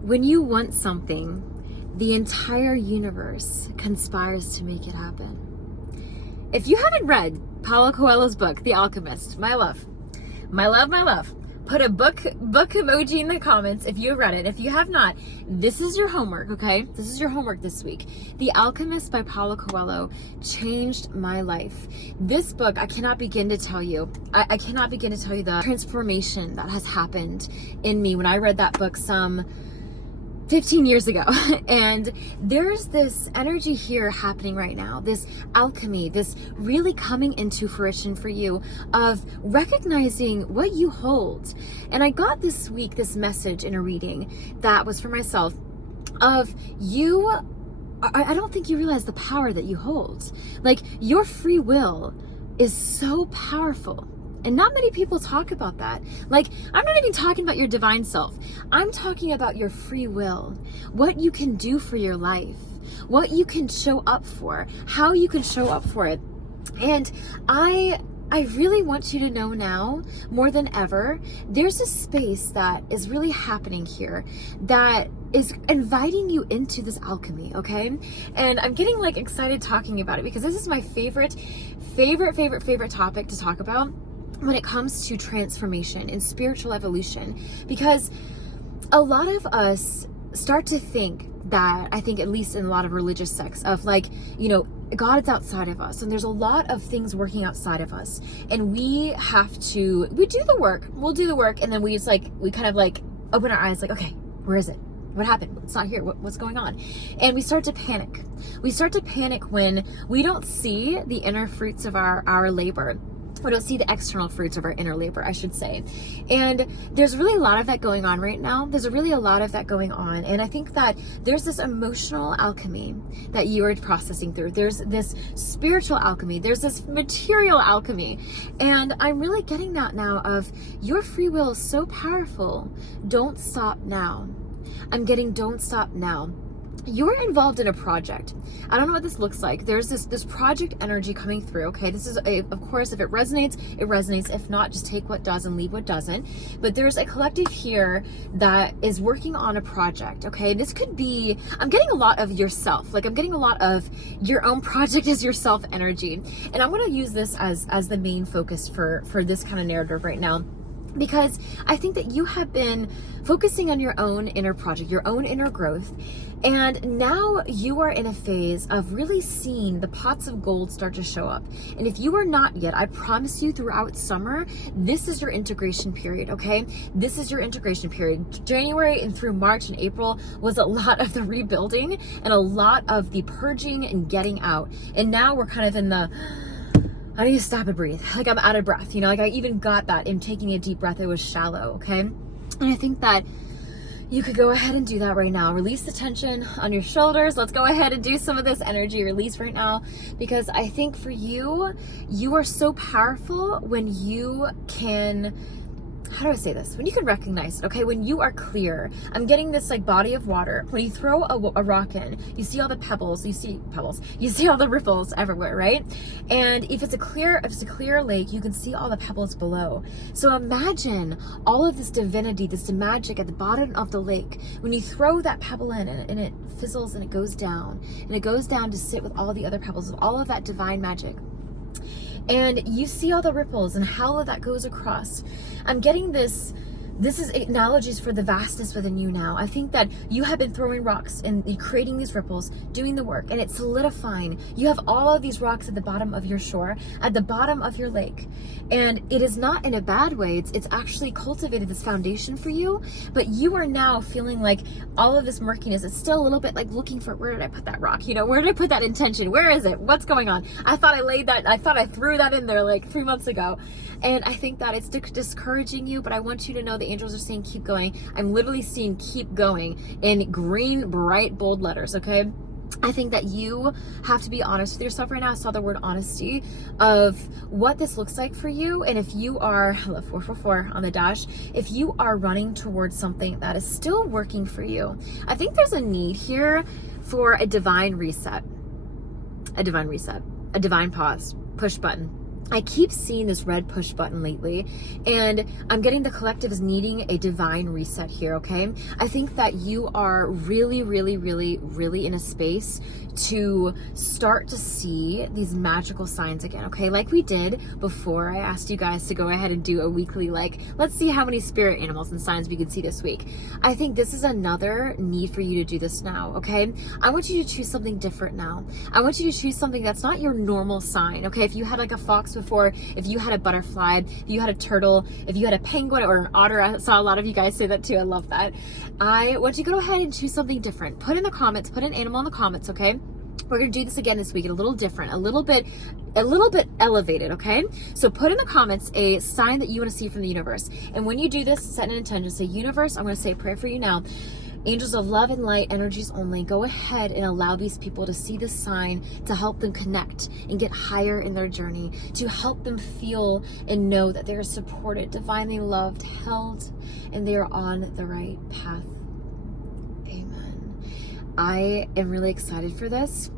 When you want something, the entire universe conspires to make it happen. If you haven't read Paulo Coelho's book, The Alchemist, my love, put a book emoji in the comments if you have read it. If you have not, this is your homework, okay? This is your homework this week. The Alchemist by Paulo Coelho changed my life. This book, I cannot begin to tell you. I cannot begin to tell you the transformation that has happened in me when I read that book some 15 years ago. And there's this energy here happening right now, this alchemy, this really coming into fruition for you of recognizing what you hold. And I got this week this message in a reading that was for myself of you. I don't think you realize the power that you hold. Like, your free will is so powerful. And not many people talk about that. Like, I'm not even talking about your divine self. I'm talking about your free will, what you can do for your life, what you can show up for, how you can show up for it. And I really want you to know now, more than ever, there's a space that is really happening here that is inviting you into this alchemy, okay? And I'm getting like excited talking about it because this is my favorite topic to talk about when it comes to transformation and spiritual evolution, because a lot of us start to think that, I think at least in a lot of religious sects, of like, you know, God is outside of us and there's a lot of things working outside of us and we do the work, we'll do the work, and then we kind of like open our eyes like, okay, where is it? What happened? It's not here. What's going on? And we start to panic. We start to panic when we don't see the inner fruits of our labor. We don't see the external fruits of our inner labor, I should say. And there's really a lot of that going on right now. There's really a lot of that going on. And I think that there's this emotional alchemy that you are processing through. There's this spiritual alchemy. There's this material alchemy. And I'm really getting that now of your free will is so powerful. Don't stop now. I'm getting don't stop now. You're involved in a project. I don't know what this looks like. There's this project energy coming through, okay? This is, of course, if it resonates, it resonates. If not, just take what does and leave what doesn't. But there's a collective here that is working on a project, okay? This could be, I'm getting a lot of yourself. Like, I'm getting a lot of your own project as yourself energy. And I'm going to use this as the main focus for this kind of narrative right now, because I think that you have been focusing on your own inner project, your own inner growth. And now you are in a phase of really seeing the pots of gold start to show up. And if you are not yet, I promise you throughout summer, this is your integration period, okay? This is your integration period. January and through March and April was a lot of the rebuilding and a lot of the purging and getting out. And now we're kind of in the, I need to stop and breathe. Like, I'm out of breath, you know, like I even got that in taking a deep breath. It was shallow, okay? And I think that you could go ahead and do that right now. Release the tension on your shoulders. Let's go ahead and do some of this energy release right now, because I think for you, you are so powerful when you can, how do I say this? When you can recognize it, okay? When you are clear. I'm getting this like body of water. When you throw a rock in, you see all the pebbles, you see all the ripples everywhere, right? And if it's a clear lake, you can see all the pebbles below. So imagine all of this divinity, this magic at the bottom of the lake. When you throw that pebble in and it fizzles and it goes down to sit with all the other pebbles, with all of that divine magic. And you see all the ripples and how that goes across. I'm getting this is analogies for the vastness within you now. I think that you have been throwing rocks and creating these ripples, doing the work, and it's solidifying. You have all of these rocks at the bottom of your shore, at the bottom of your lake. And it is not in a bad way. It's actually cultivated this foundation for you, but you are now feeling like all of this murkiness is still a little bit like looking for, where did I put that rock? You know, where did I put that intention? Where is it? What's going on? I thought I threw that in there like 3 months ago. And I think that it's discouraging you, but I want you to know the angels are saying keep going. I'm literally seeing keep going in green, bright, bold letters, okay? I think that you have to be honest with yourself right now. I saw the word honesty of what this looks like for you. And if you are, I love 444 on the dash, if you are running towards something that is still working for you, I think there's a need here for a divine reset, a divine pause, push button. I keep seeing this red push button lately, and I'm getting the collective is needing a divine reset here, okay? I think that you are really, really, really, really in a space to start to see these magical signs again, okay? Like we did before, I asked you guys to go ahead and do a weekly, like, let's see how many spirit animals and signs we could see this week. I think this is another need for you to do this now, okay? I want you to choose something different now. I want you to choose something that's not your normal sign, okay? If you had like a fox before, if you had a butterfly, if you had a turtle, if you had a penguin or an otter, I saw a lot of you guys say that too, I love that. I want you to go ahead and choose something different. Put in the comments, put an animal in the comments, okay? We're gonna do this again this week, a little different, a little bit elevated, okay? So put in the comments a sign that you want to see from the universe. And when you do this, set an intention. Say, universe, I'm gonna say a prayer for you now. Angels of love and light, energies only, go ahead and allow these people to see this sign, to help them connect and get higher in their journey, to help them feel and know that they are supported, divinely loved, held, and they are on the right path. Amen. I am really excited for this.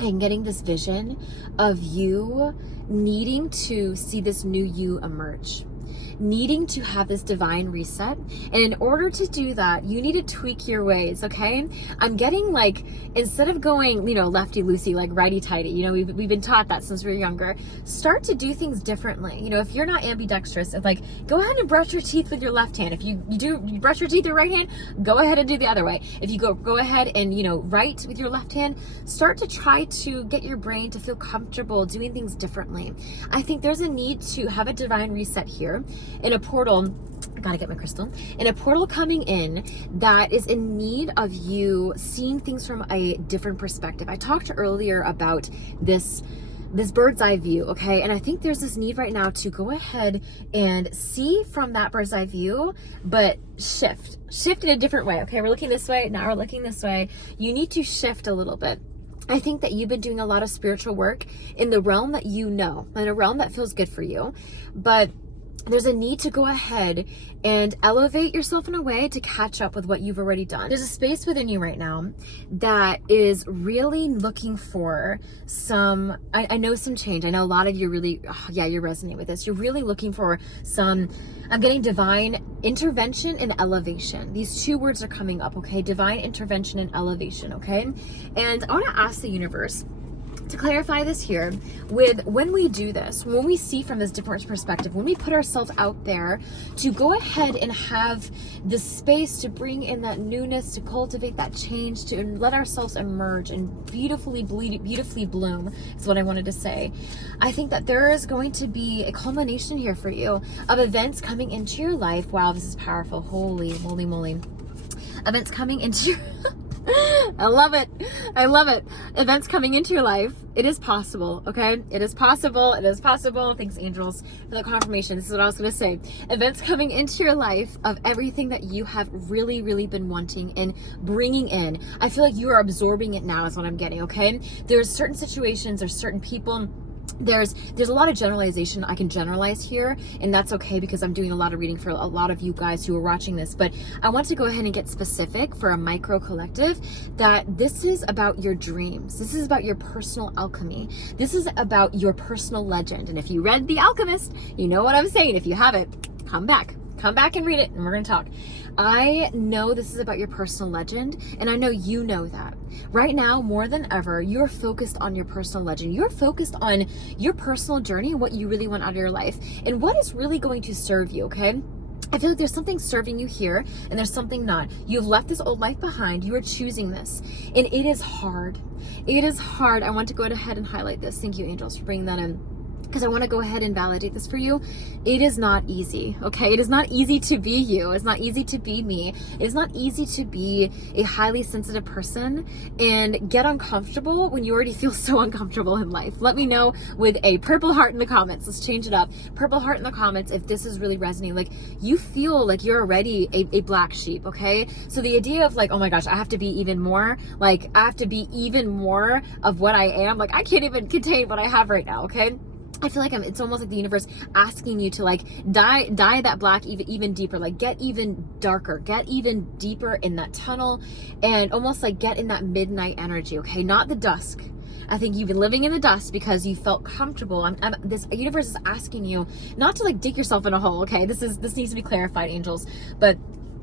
And getting this vision of you needing to see this new you emerge, needing to have this divine reset. And in order to do that, you need to tweak your ways, okay? I'm getting like, instead of going, lefty-loosey, like righty-tighty, we've been taught that since we were younger. Start to do things differently. If you're not ambidextrous, it's like, go ahead and brush your teeth with your left hand. If you brush your teeth with your right hand, go ahead and do the other way. If you go ahead and, write with your left hand, start to try to get your brain to feel comfortable doing things differently. I think there's a need to have a divine reset here. In a portal, I gotta get my crystal, in a portal coming in that is in need of you seeing things from a different perspective. I talked earlier about this bird's eye view, okay? And I think there's this need right now to go ahead and see from that bird's eye view, but shift in a different way, okay? We're looking this way, now we're looking this way. You need to shift a little bit. I think that you've been doing a lot of spiritual work in the realm that in a realm that feels good for you, but there's a need to go ahead and elevate yourself in a way to catch up with what you've already done. There's a space within you right now that is really looking for some, I know some change. I know a lot of you really, you're resonating with this. You're really looking for some, I'm getting divine intervention and elevation. These two words are coming up, okay? Divine intervention and elevation, okay? And I want to ask the universe to clarify this here with when we do this, when we see from this different perspective, when we put ourselves out there to go ahead and have the space to bring in that newness, to cultivate that change, to let ourselves emerge and beautifully bloom is what I wanted to say. I think that there is going to be a culmination here for you of events coming into your life. Wow, this is powerful. Holy moly. Events coming into your I love it. Events coming into your life. It is possible, okay? It is possible. Thanks, angels, for the confirmation. This is what I was going to say. Events coming into your life of everything that you have really, really been wanting and bringing in. I feel like you are absorbing it now is what I'm getting, okay? There's certain situations, there's certain people. There's a lot of generalization I can generalize here, and that's okay because I'm doing a lot of reading for a lot of you guys who are watching this, but I want to go ahead and get specific for a micro collective that this is about your dreams. This is about your personal alchemy. This is about your personal legend. And if you read The Alchemist, you know what I'm saying. If you haven't, come back and read it, and we're going to talk. I know this is about your personal legend, and I know you know that. Right now, more than ever, you're focused on your personal legend. You're focused on your personal journey, what you really want out of your life, and what is really going to serve you, okay? I feel like there's something serving you here, and there's something not. You've left this old life behind. You are choosing this, and it is hard. It is hard. I want to go ahead and highlight this. Thank you, angels, for bringing that in, because I want to go ahead and validate this for you. It is not easy, okay? It is not easy to be you. It's not easy to be me. It is not easy to be a highly sensitive person and get uncomfortable when you already feel so uncomfortable in life. Let me know with a purple heart in the comments. Let's change it up. Purple heart in the comments if this is really resonating. Like, you feel like you're already a black sheep, okay? So the idea of like, oh my gosh, I have to be even more, like I have to be even more of what I am. Like, I can't even contain what I have right now, okay? I feel like it's almost like the universe asking you to like dye that black even deeper, like get even darker, get even deeper in that tunnel, and almost like get in that midnight energy, okay? Not the dusk. I think you've been living in the dust because you felt comfortable. This universe is asking you not to like dig yourself in a hole, okay? This needs to be clarified, angels, but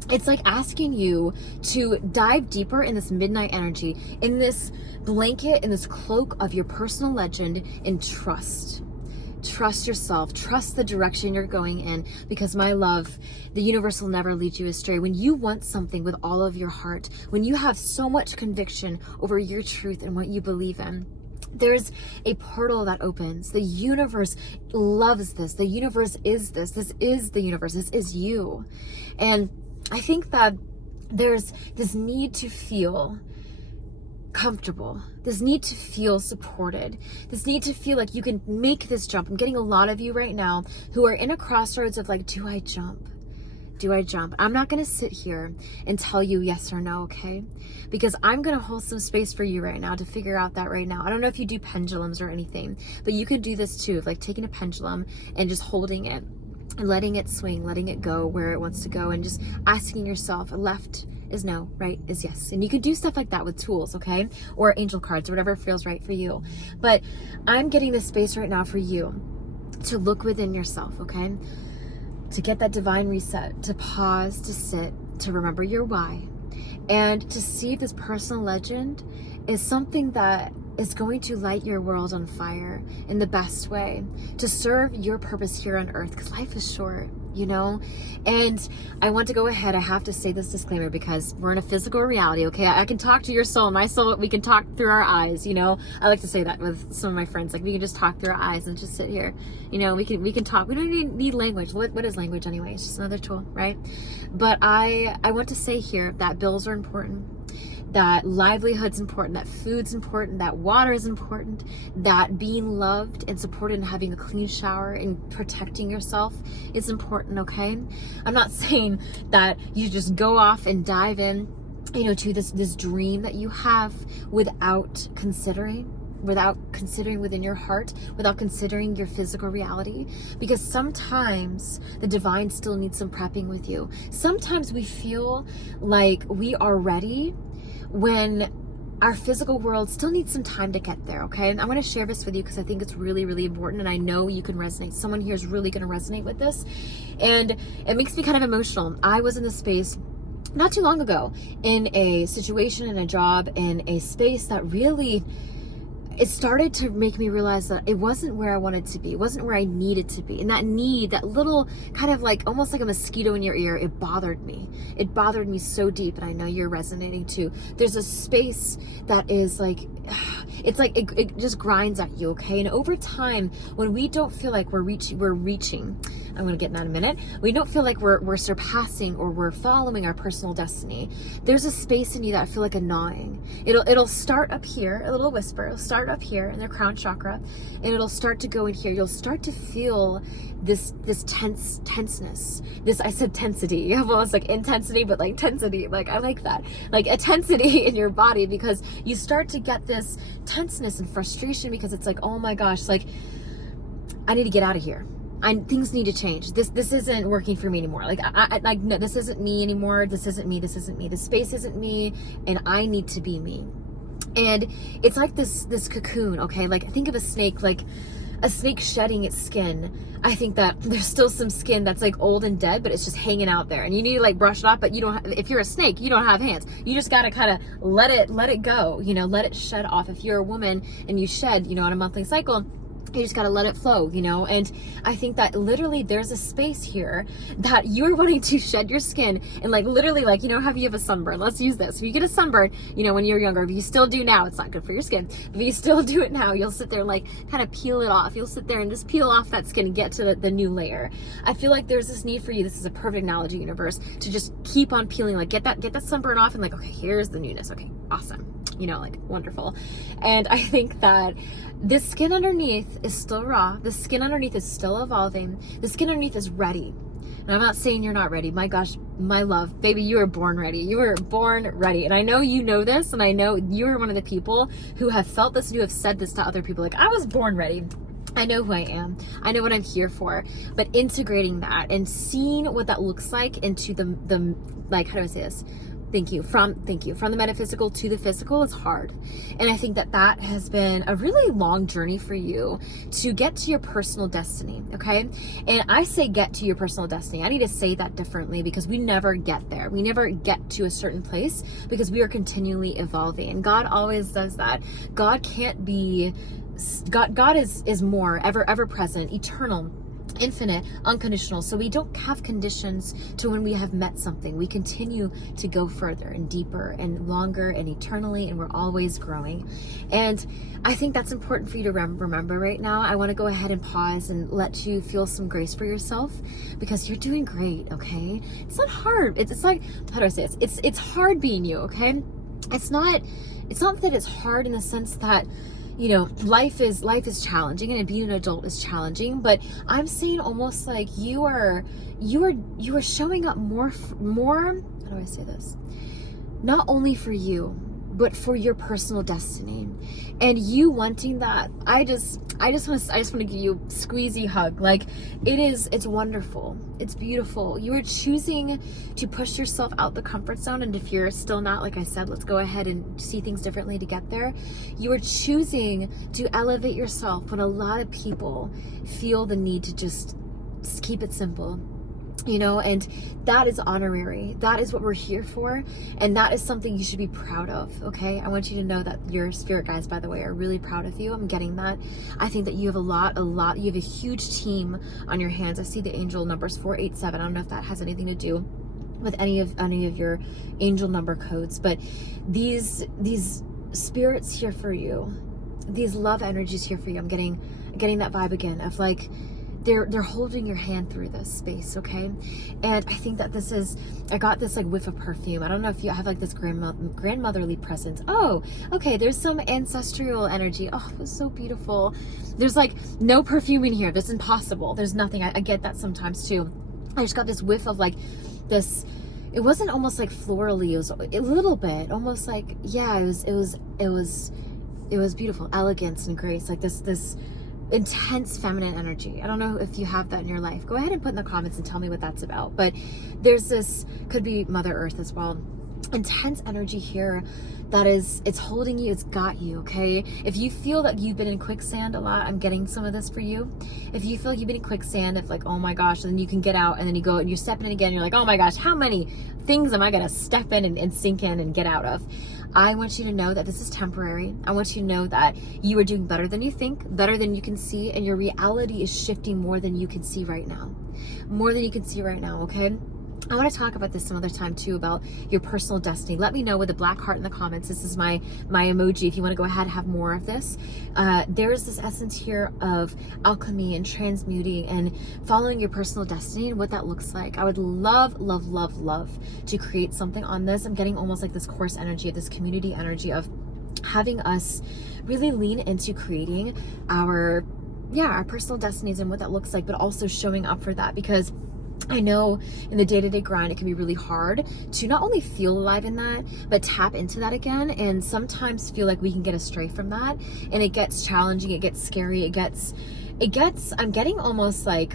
it's like asking you to dive deeper in this midnight energy, in this blanket, in this cloak of your personal legend, and trust. Trust yourself, trust the direction you're going in, because my love, the universe will never lead you astray. When you want something with all of your heart, when you have so much conviction over your truth and what you believe in, there's a portal that opens. The universe loves this. The universe is this. This is the universe. This is you. And I think that there's this need to feel comfortable, this need to feel supported, this need to feel like you can make this jump. I'm getting a lot of you right now who are in a crossroads of like, do I jump? Do I jump? I'm not going to sit here and tell you yes or no, okay? Because I'm going to hold some space for you right now to figure out that right now. I don't know if you do pendulums or anything, but you could do this too, like taking a pendulum and just holding it and letting it swing, letting it go where it wants to go, and just asking yourself, left is no, right is yes. And you could do stuff like that with tools, okay? Or angel cards or whatever feels right for you. But I'm getting this space right now for you to look within yourself, okay? To get that divine reset, to pause, to sit, to remember your why, and to see if this personal legend is something that is going to light your world on fire in the best way, to serve your purpose here on earth, because life is short, you know? And I want to go ahead, I have to say this disclaimer because we're in a physical reality, okay? I can talk to your soul, my soul, we can talk through our eyes, you know? I like to say that with some of my friends, like we can just talk through our eyes and just sit here, you know? We can talk, we don't even need language. What is language anyway? It's just another tool, right? But I want to say here that bills are important, that livelihood's important, that food's important, that water is important, that being loved and supported and having a clean shower and protecting yourself is important, okay? I'm not saying that you just go off and dive in, you know, to this dream that you have without considering within your heart, without considering your physical reality, because sometimes the divine still needs some prepping with you. Sometimes we feel like we are ready when our physical world still needs some time to get there, okay? And I want to share this with you because I think it's really, really important, and I know you can resonate. Someone here is really going to resonate with this, and it makes me kind of emotional. I was in this space not too long ago in a situation, in a job, in a space that really, it started to make me realize that it wasn't where I wanted to be. It wasn't where I needed to be. And that need, that little kind of like, almost like a mosquito in your ear, it bothered me. It bothered me so deep, and I know you're resonating too. There's a space that is like, it's like, it just grinds at you, okay? And over time, when we don't feel like we're reaching, I'm going to get in that in a minute. We don't feel like we're surpassing or we're following our personal destiny. There's a space in you that I feel like a gnawing. It'll start up here, a little whisper. It'll start up here in the crown chakra, and it'll start to go in here. You'll start to feel this tenseness. This, I said tensity. Well, it's like intensity, but like tensity. Like, I like that. Like a tensity in your body, because you start to get this tenseness and frustration because it's like, oh my gosh, like I need to get out of here. Things need to change. This isn't working for me anymore. Like no, this isn't me anymore. This isn't me. This isn't me. This space isn't me, and I need to be me. And it's like this cocoon, okay? Like think of a snake, like a snake shedding its skin. I think that there's still some skin that's like old and dead, but it's just hanging out there, and you need to like brush it off. But you don't. If you're a snake, you don't have hands. You just gotta kind of let it go. You know, let it shed off. If you're a woman and you shed, you know, on a monthly cycle, you just got to let it flow, you know? And I think that literally there's a space here that you're wanting to shed your skin and like literally like, you know, how you have a sunburn. Let's use this. If you get a sunburn, you know, when you're younger, if you still do now, it's not good for your skin. If you still do it now, you'll sit there and like kind of peel it off. You'll sit there and just peel off that skin and get to the new layer. I feel like there's this need for you. This is a perfect analogy, universe, to just keep on peeling, like get that sunburn off and like, okay, here's the newness. Okay, awesome. You know, like wonderful. And I think that this skin underneath is still raw. The skin underneath is still evolving. The skin underneath is ready. And I'm not saying you're not ready. My gosh, my love, baby, you were born ready. You were born ready. And I know you know this, and I know you're one of the people who have felt this and who have said this to other people. Like, I was born ready. I know who I am. I know what I'm here for. But integrating that and seeing what that looks like into the like, how do I say this? Thank you. From the metaphysical to the physical is hard. And I think that has been a really long journey for you to get to your personal destiny. Okay. And I say get to your personal destiny. I need to say that differently because we never get there. We never get to a certain place because we are continually evolving. And God always does that. God can't be, God is more, ever present, eternal, infinite, unconditional. So we don't have conditions to when we have met something. We continue to go further and deeper and longer and eternally, and we're always growing. And I think that's important for you to remember right now. I want to go ahead and pause and let you feel some grace for yourself because you're doing great, okay? It's not hard. It's like, how do I say this? It's hard being you, okay? It's not that it's hard in the sense that, you know, life is challenging and being an adult is challenging, but I'm saying almost like you are showing up more, how do I say this? Not only for you, but for your personal destiny. And you wanting that, I just want to give you a squeezy hug. Like it's wonderful. It's beautiful. You are choosing to push yourself out the comfort zone. And if you're still not, like I said, let's go ahead and see things differently to get there. You are choosing to elevate yourself when a lot of people feel the need to just keep it simple. You know, and that is honorary. That is what we're here for. And that is something you should be proud of. Okay. I want you to know that your spirit guides, by the way, are really proud of you. I'm getting that. I think that you have you have a huge team on your hands. I see the angel numbers 487. I don't know if that has anything to do with any of your angel number codes, but these spirits here for you, these love energies here for you. I'm getting that vibe again of like, they're holding your hand through this space, okay? And I think that I got this like whiff of perfume. I don't know if you have like this grandmotherly presence. Oh, okay, there's some ancestral energy. Oh, it was so beautiful. There's like no perfume in here. That's impossible. There's nothing. I get that sometimes too. I just got this whiff of like this, it wasn't almost like florally, it was a little bit, almost like, yeah, it was beautiful, elegance and grace, like this intense feminine energy. I don't know if you have that in your life. Go ahead and put in the comments and tell me what that's about. But there's this, could be Mother Earth as well, intense energy here that it's holding you, it's got you, okay? If you feel that you've been in quicksand a lot, I'm getting some of this for you. If you feel like you've been in quicksand, if like, oh my gosh, then you can get out and then you go and you're stepping in again, you're like, oh my gosh, how many things am I gonna step in and sink in and get out of? I want you to know that this is temporary. I want you to know that you are doing better than you think, better than you can see, and your reality is shifting more than you can see right now. More than you can see right now, okay? I want to talk about this some other time too, about your personal destiny. Let me know with the black heart in the comments. This is my emoji if you want to go ahead and have more of this. There is this essence here of alchemy and transmuting and following your personal destiny and what that looks like. I would love to create something on this. I'm getting almost like this course energy, of this community energy of having us really lean into creating our personal destinies and what that looks like, but also showing up for that, because I know in the day-to-day grind, it can be really hard to not only feel alive in that, but tap into that again. And sometimes feel like we can get astray from that. And it gets challenging. It gets scary. It gets, I'm getting almost like,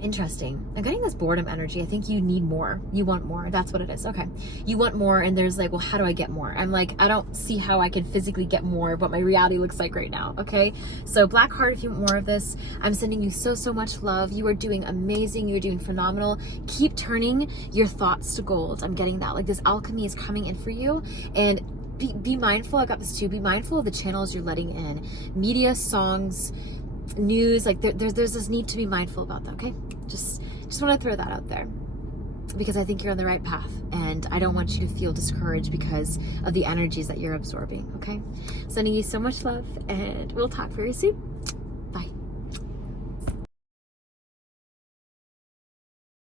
interesting. I'm getting this boredom energy. I think you need more. You want more. That's what it is. Okay. You want more. And there's like, well, how do I get more? I'm like, I don't see how I can physically get more of what my reality looks like right now. Okay. So black heart, if you want more of this, I'm sending you so much love. You are doing amazing. You're doing phenomenal. Keep turning your thoughts to gold. I'm getting that. Like this alchemy is coming in for you. And be mindful. I got this too. Be mindful of the channels you're letting in. Media, songs, news, like there's this need to be mindful about that. Okay, just want to throw that out there because I think you're on the right path, and I don't want you to feel discouraged because of the energies that you're absorbing. Okay, sending you so much love, and we'll talk very soon.